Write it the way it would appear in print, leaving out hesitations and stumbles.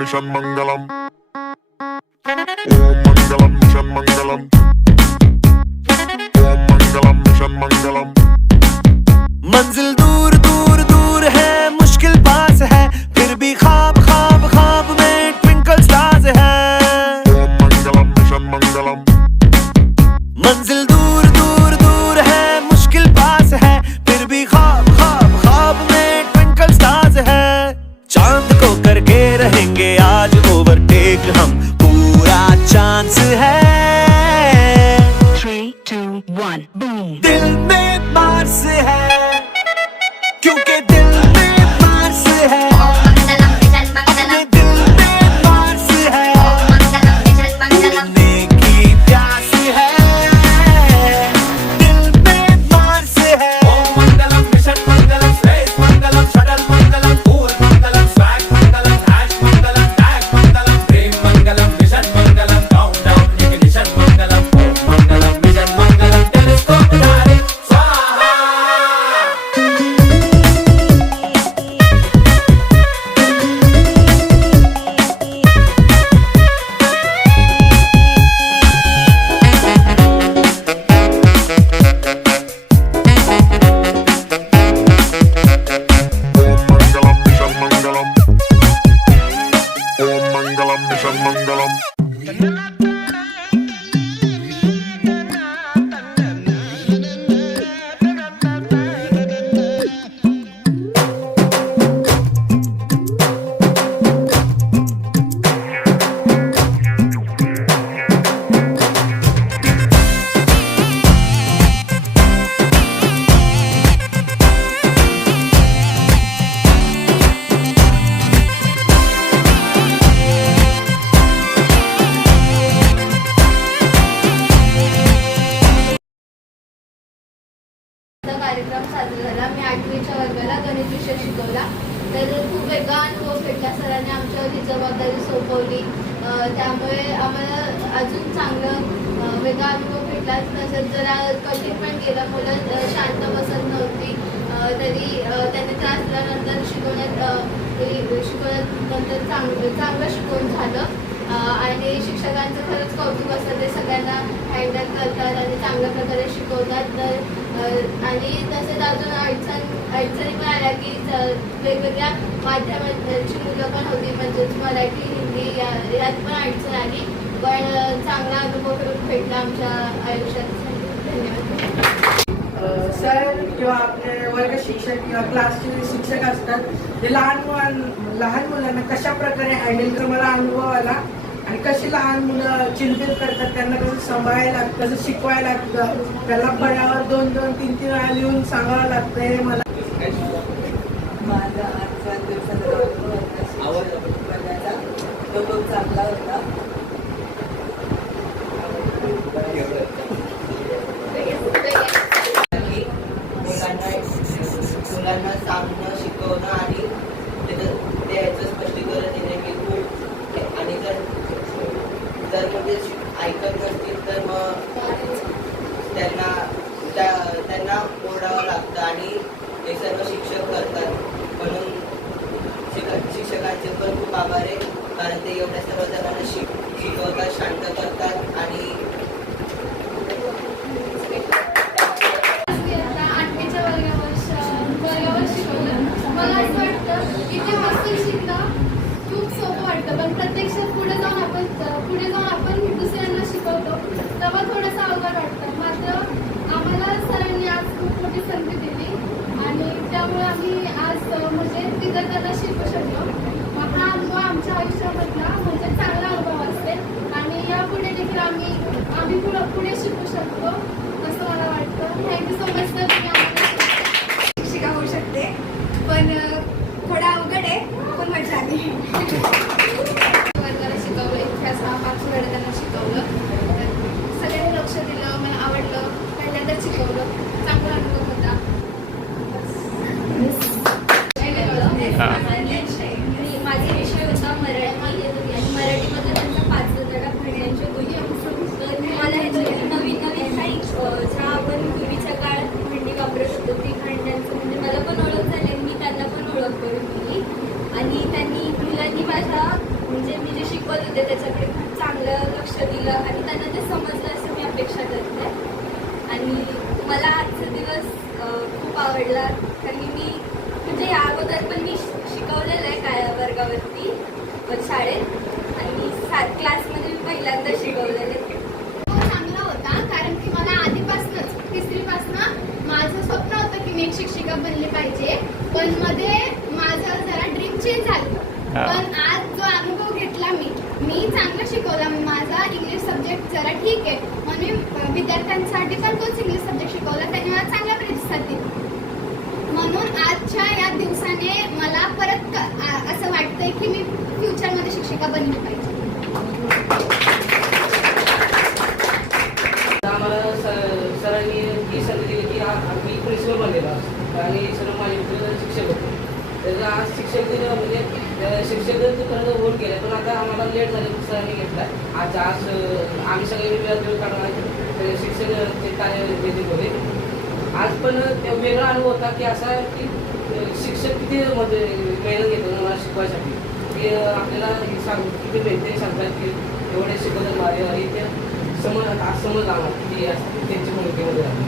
Mission मंगलम, ओम मंगलम mission मंगलम, ओम मंगलम mission मंगलम। मंजिल दूर दूर दूर है, मुश्किल पास है, फिर भी ख्वाब ख्वाब ख्वाब में ट्विंकल स्टार्स है। ओम मंगलम मिशन मंगलम। मंजिल दूर दूर दूर है, मुश्किल पास है, फिर भी ख्वाब ख्वाब ख्वाब में ट्विंकल स्टार्स है। चांद को करके रहेंगे आज ओवरटेक हम, पूरा चांस है। 3, 2, 1 बूम। दिल में मार्स है, क्योंकि दिल में मार्स है, ये दिल में मार्स है, उड़ने की प्यास है, दिल में मार्स है। ओम मंगलम मिशन मंगलम, स्पेस मंगलम, शटल मंगलम, फूल मंगलम, स्वैग मंगलम, हैश मंगलम, टैग मंगलम, प्रेम मंगलम, मिशन मंगलम, काउंटडाउन इग्निशन मंगलम, ओम मंगलम मिशन मंगलम, टेलीस्कोप डारे स्वाहा। ओम मंगलम मिशन मंगलम, ओम मंगलम मिशन मंगलम। कार्यक्रम साजरा झाला। मी 8वीच्या वर्गाला गणित विषय शिकवला, तर खूप वेगळा अनुभव भेटला। सरांनी आमच्यावर ही जबाबदारी सोपवली, त्यामुळे आम्हाला अजून चांगलं वेगळा अनुभव भेटला। तसंच जरा कठीण पण गेला, मुलं शांत बसत नव्हती, तरी त्यांनी त्रास दिल्यानंतर शिकवल्यानंतर चांगलं शिकवून झालं। आणि शिक्षकांचं खरंच कौतुक असतं, ते सगळ्यांना हँडल करतात आणि चांगल्या प्रकारे शिकवतात। तर आणि तसेच अजून अडचणी पण आल्या की वेगवेगळ्या माध्यमांची मुलं पण होती, म्हणजेच मराठी हिंदी यात पण अडचण आली, पण चांगला अनुभव भेटला आमच्या आयुष्यात। धन्यवाद। सर किंवा आपले वर्ग शिक्षक किंवा क्लासचे शिक्षक असतात, ते लहान मुलांना कशा प्रकारे हँडल कर मला अनुभव आला। आणि कशी लहान मुलं चिडचिड करतात त्यांना कसं सांभाळायला लागतं कसं शिकवायला लागतं त्याला फळ्यावर 2-2, 3-3 वेळा लिहून सांगावं लागतं हे मला माझा आजचा दिवसाचा तो खूप चांगला होता. मुलांना सांगणं शिकवणं आणि त्याचं स्पष्टीकरण देणे की खूप आणि जर म्हणजे ऐकत नसतील तर मग त्यांना ओरडावं लागतं आणि हे सर्व शिक्षक करतात म्हणून शिक्षकांचे पण खूप आभार आहे कारण ते एवढ्या सर्व जणांना शिकवतात शांत करतात आणि आठवीच्या वर्गावर शिकवलं. मला असं वाटतं की ते हॉस्टेल शिकणं खूप सोपं वाटतं पण प्रत्यक्षात पुढे जाऊन आपण दुसऱ्यांना शिकवतो तेव्हा थोडंसं अवघड वाटतं. मात्र आम्हाला सरांनी आज खूप मोठी संधी दिली आणि त्यामुळे आम्ही आज म्हणजे विद्यार्थ्यांना शिकू शकलो. हा अनुभव आमच्या आयुष्यामधला म्हणजे चांगला अनुभव असेल आणि यापुढे देखील आम्ही पुढे शिकू शकतो असं मला वाटतं. Thank you so much sir. शिक्षिका होऊ शकते पण थोडं अवघड आहे पण मजा आली. वर्गाला शिकवलं इतिहास हा 5 वेळा त्यांना शिकवलं सगळ्यांनी लक्ष दिलं मला आवडलं पहिल्यांदा शिकवलं चांगला अनुभव होता. माझा विषय होता मराठी आणि मराठीमध्ये त्यांचा 5 जण भांड्यांचे दोन्ही तर मला ह्याच्यामध्ये नवीन काही ज्या आपण पूर्वीच्या काळात भांडी वापरत होतो ती भांड्यांचं म्हणजे मला पण ओळख झाली मी त्यांना पण ओळख करून दिली आणि मुलांनी माझ्या म्हणजे मी जे शिकवत होते त्याच्याकडे खूप चांगलं लक्ष दिलं आणि त्यांना ते समजलं असं मी अपेक्षा करते. आणि मला आजचा दिवस खूप आवडला कारण की मी म्हणजे या अगोदर पण मी शिकवलेलं आहे काय वर्गावरती शाळेत आणि क्लासमध्ये मी पहिल्यांदा शिकवलेलं आहे. चांगला होता कारण की मला आधीपासूनच 3रीपासून माझं स्वप्न होतं की मी एक शिक्षिका बनली पाहिजे पण मध्ये माझं जरा ड्रीम चेंज झालं. पण आज जो अनुभव घेतला मी चांगलं शिकवला. माझा इंग्लिश सब्जेक्ट जरा ठीक आहे म्हणून विद्यार्थ्यांसाठी पण तोच इंग्लिश सब्जेक्ट शिकवला त्याने मला चांगला प्रतिसाद दिला. म्हणून आजच्या या दिवसाने मला परत असं वाटतंय की मी फ्युचरमध्ये शिक्षिका बनली पाहिजे. आम्हाला सरांनी ही संधी दिली की मी प्रिन्सिपल बनलेला आणि सर्व माझे मित्र शिक्षक होते त्याचा आज शिक्षक दिन म्हणजे शिक्षक दिन खरं होऊन गेले पण आता आम्हाला लेट झाले सरांनी घेतला आज आम्ही सगळे वेळ काढून शिक्षक कार्य देत होते. आज पण वेगळा अनुभव होता की असा की शिक्षक किती मेहनत घेतो मला शिकवायसाठी की आपल्याला किती मेहनत सांगतात की एवढे शिकवतात माझे आणि ते समज आम्हाला की त्यांच्या भूमिकेमध्ये